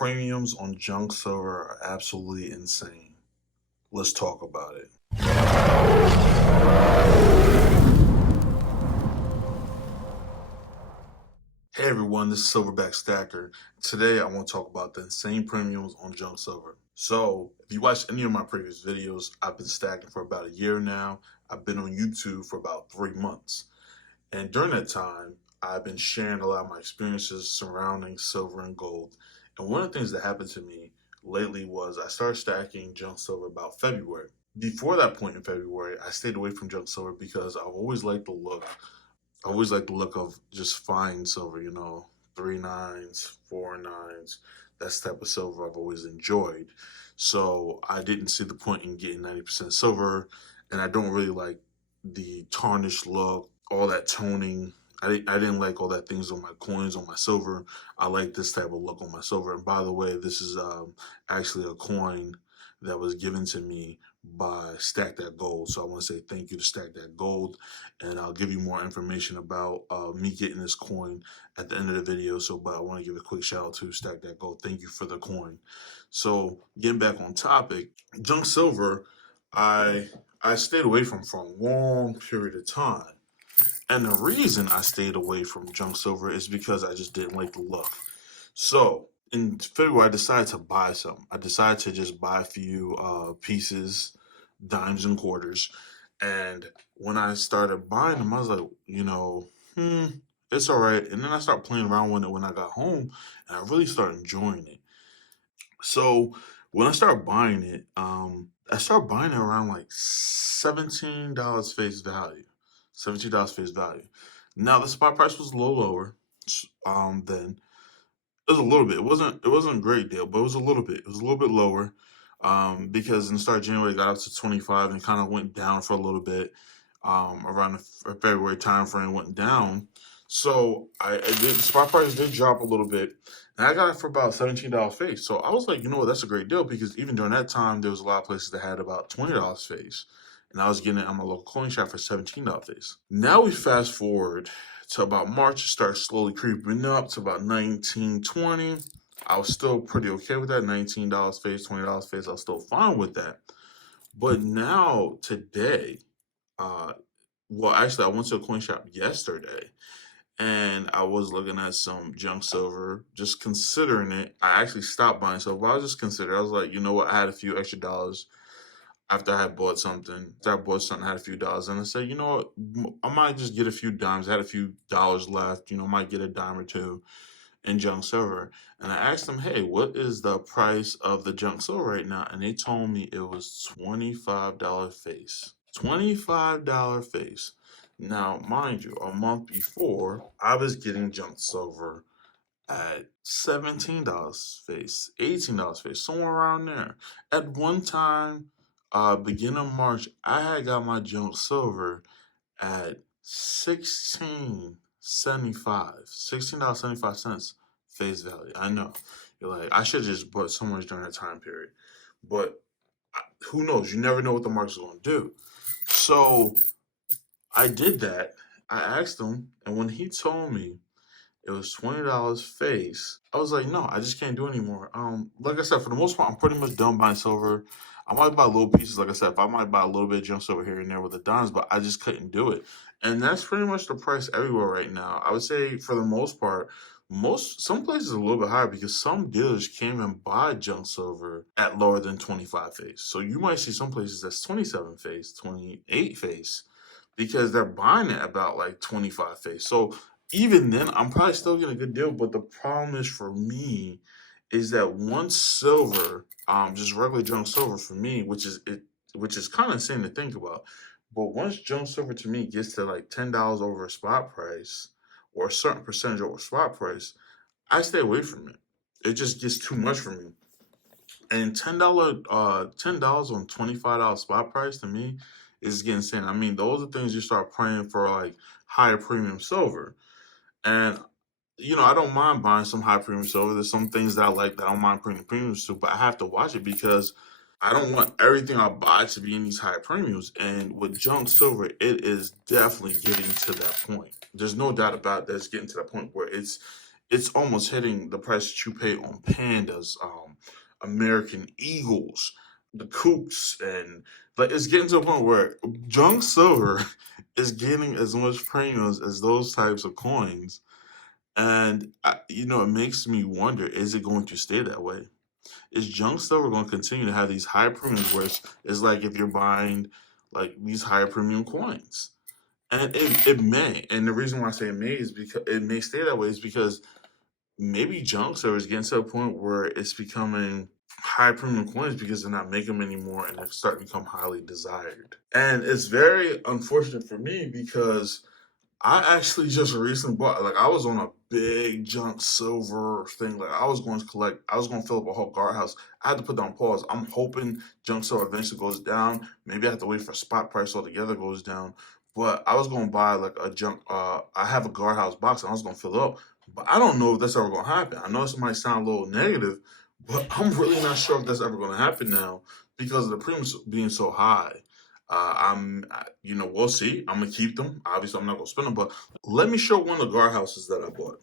Premiums on junk silver are absolutely insane. Let's talk about it. Hey everyone, this is Silverback Stacker. Today I want to talk about the insane premiums on junk silver. So, if you watched any of my previous videos, I've been stacking for about a year now. I've been on YouTube for about 3 months. And during that time, I've been sharing a lot of my experiences surrounding silver and gold. And one of the things that happened to me lately was I started stacking junk silver about February. Before that point in February, I stayed away from junk silver because I've always liked the look. I always like the look of just fine silver, 3 9s, 4 9s. That's the type of silver I've always enjoyed. So I didn't see the point in getting 90% silver, and I don't really like the tarnished look, all that toning. I didn't like all that things on my coins, on my silver. I like this type of look on my silver. And by the way, this is actually a coin that was given to me by Stack That Gold. So I want to say thank you to Stack That Gold, and I'll give you more information about me getting this coin at the end of the video. But I want to give a quick shout out to Stack That Gold. Thank you for the coin. So getting back on topic, junk silver, I stayed away from for a long period of time. And the reason I stayed away from junk silver is because I just didn't like the look. So in February, I decided to buy some. I decided to just buy a few pieces, dimes and quarters. And when I started buying them, I was like, it's all right. And then I started playing around with it when I got home, and I really started enjoying it. So when I started buying it, I started buying it around like $17 face value. $17 face value. Now the spot price was a little lower. Then it was a little bit. It wasn't a great deal, but it was a little bit. It was a little bit lower. Because in the start of January it got up to 25 and kind of went down for a little bit. Around the February time frame went down. So the spot price did drop a little bit, and I got it for about $17 face. So I was like, you know what, that's a great deal because even during that time there was a lot of places that had about $20 face, and I was getting it on my local coin shop for $17 face. Now we fast forward to about March, it starts slowly creeping up to about 19, 20. I was still pretty okay with that. $19 face, $20 face, I was still fine with that. But now today, well, actually, I went to a coin shop yesterday and I was looking at some junk silver, just considering it. I actually stopped buying silver, but I was just considering. I was like, you know what? I had a few extra dollars after I had bought something. After I bought something, I had a few dollars, and I said, you know what? I might just get a few dimes. I had a few dollars left. Might get a dime or two in junk silver. And I asked them, hey, what is the price of the junk silver right now? And they told me it was $25 face. $25 face. Now, mind you, a month before, I was getting junk silver at $17 face, $18 face, somewhere around there. At one time, beginning of March, I had got my junk silver at 16.75, $16.75 face value. I know. You're like, I should have just bought somewhere during that time period. But who knows? You never know what the market's going to do. So I did that. I asked him, and when he told me it was $20 face, I was like, no, I just can't do it anymore. Like I said, for the most part, I'm pretty much done buying silver. I might buy little pieces, like I said, if I might buy a little bit of junk silver here and there with the dimes, but I just couldn't do it. And that's pretty much the price everywhere right now. I would say for the most part, some places are a little bit higher because some dealers can't even buy junk silver at lower than 25 face. So you might see some places that's 27 face, 28 face, because they're buying it about like 25 face. So even then, I'm probably still getting a good deal. But the problem is for me is that once silver, just regular junk silver for me, which is kind of insane to think about. But once junk silver to me gets to like $10 over a spot price or a certain percentage over spot price, I stay away from it. It just gets too much for me. And $10 on $25 spot price to me is getting insane. I mean, those are things you start praying for, like higher premium silver. And I don't mind buying some high premium silver. There's some things that I like that I don't mind putting premiums to, but I have to watch it because I don't want everything I buy to be in these high premiums. And with junk silver, it is definitely getting to that point. There's no doubt about that. It's getting to that point where it's almost hitting the price that you pay on pandas, American Eagles, the Kooks, and like it's getting to a point where junk silver is getting as much premiums as those types of coins. And it makes me wonder: is it going to stay that way? Is junk silver going to continue to have these high premiums, where it's like if you're buying like these higher premium coins? And it may. And the reason why I say it may is because it may stay that way is because maybe junk silver is getting to a point where it's becoming high premium coins because they're not making them anymore and they're starting to become highly desired. And it's very unfortunate for me because I actually just recently bought, like, I was on a big junk silver thing. Like, I was going to fill up a whole guardhouse. I had to put down pause. I'm hoping junk silver eventually goes down. Maybe I have to wait for spot price altogether goes down. But I was going to buy like I have a guardhouse box and I was going to fill it up. But I don't know if that's ever going to happen. I know this might sound a little negative, but I'm really not sure if that's ever going to happen now because of the premiums being so high. We'll see. I'm gonna keep them. Obviously, I'm not gonna spend them, but let me show one of the guardhouses that I bought.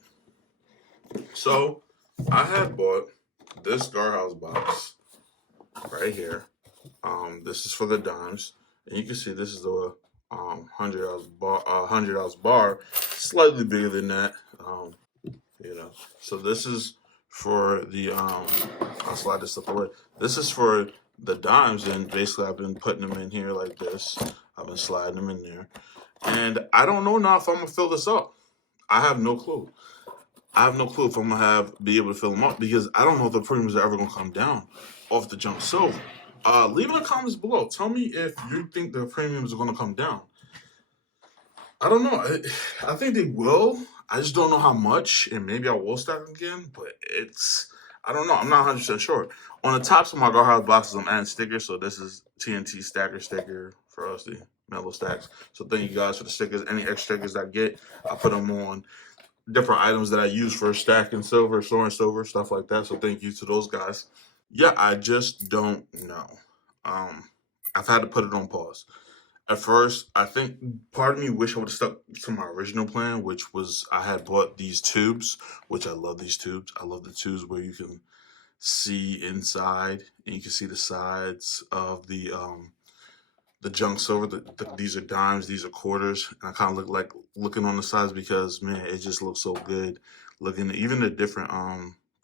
So, I had bought this guardhouse box right here. This is for the dimes, and you can see this is the $100 bar, slightly bigger than that. So this is for the I'll slide this stuff away. This is for the dimes, and basically I've been putting them in here like this. I've been sliding them in there, and I don't know now if I'm gonna fill this up. I have no clue. I have no clue if I'm gonna be able to fill them up because I don't know if the premiums are ever gonna come down off the junk silver. Leave in the comments below. Tell me if you think the premiums are gonna come down. I don't know. I think they will. I just don't know how much, and maybe I will stack them again. But I don't know. I'm not 100% sure. On the tops of my guardhouse boxes, I'm adding stickers. So this is TNT stacker sticker for us, the mellow stacks. So thank you guys for the stickers. Any extra stickers I get, I put them on different items that I use for stacking silver, storing silver, stuff like that. So thank you to those guys. Yeah, I just don't know. I've had to put it on pause. At first, I think part of me wish I would have stuck to my original plan, which was I had bought these tubes, which I love these tubes. I love the tubes where you can see inside and you can see the sides of the junk silver. These are dimes, these are quarters, and I kind of looking on the sides because man, it just looks so good. Looking at even the different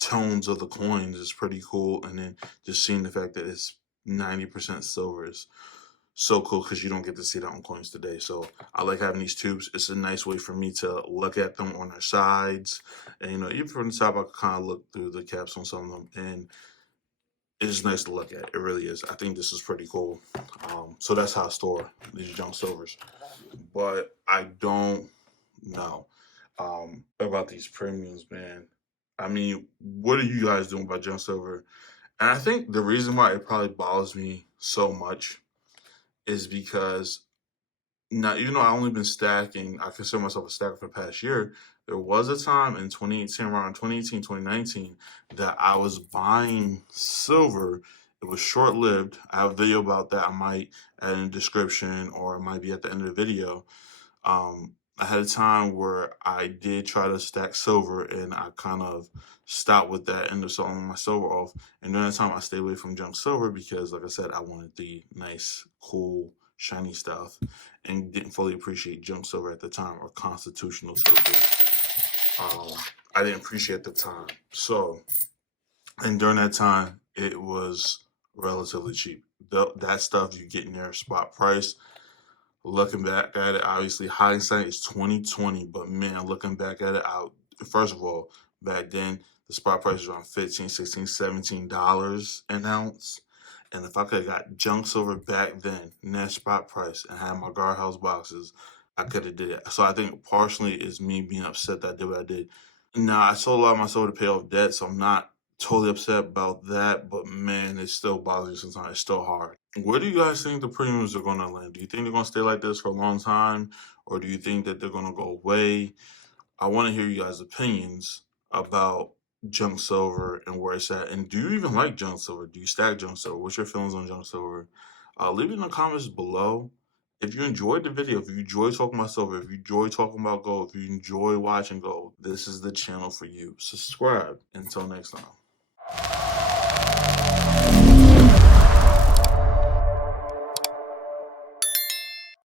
tones of the coins is pretty cool, and then just seeing the fact that it's 90% silver is so cool because you don't get to see that on coins today. So I like having these tubes. It's a nice way for me to look at them on their sides. And even from the top, I can kind of look through the caps on some of them. And it's nice to look at. It really is. I think this is pretty cool. So that's how I store these junk silvers. But I don't know about these premiums, man. I mean, what are you guys doing about junk silver? And I think the reason why it probably bothers me so much is because now, even though I only been stacking, I consider myself a stacker for the past year. There was a time in 2018, around 2018, 2019, that I was buying silver. It was short lived. I have a video about that. I might add in the description or it might be at the end of the video. I had a time where I did try to stack silver and I kind of stopped with that, ended up selling my silver off. And during that time, I stayed away from junk silver because, like I said, I wanted the nice, cool, shiny stuff and didn't fully appreciate junk silver at the time or constitutional silver. I didn't appreciate at the time. So, and during that time, it was relatively cheap. That stuff you get in there spot price. Looking back at it, obviously hindsight is 2020, but man, looking back at it, first of all, back then the spot price was around 15, 16, $17 an ounce. And if I could have got junk silver back then, in that spot price, and had my guardhouse boxes, I could have did it. So I think partially is me being upset that I did what I did. Now I sold a lot of my silver to pay off debt, so I'm not totally upset about that, but man, it still bothers me sometimes. It's still hard. Where do you guys think the premiums are going to land? Do you think they're going to stay like this for a long time, or do you think that they're going to go away? I want to hear you guys' opinions about junk silver and where it's at. And do you even like junk silver? Do you stack junk silver? What's your feelings on junk silver? Leave it in the comments below. If you enjoyed the video, if you enjoy talking about silver, if you enjoy talking about gold, if you enjoy watching gold, this is the channel for you. Subscribe. Until next time.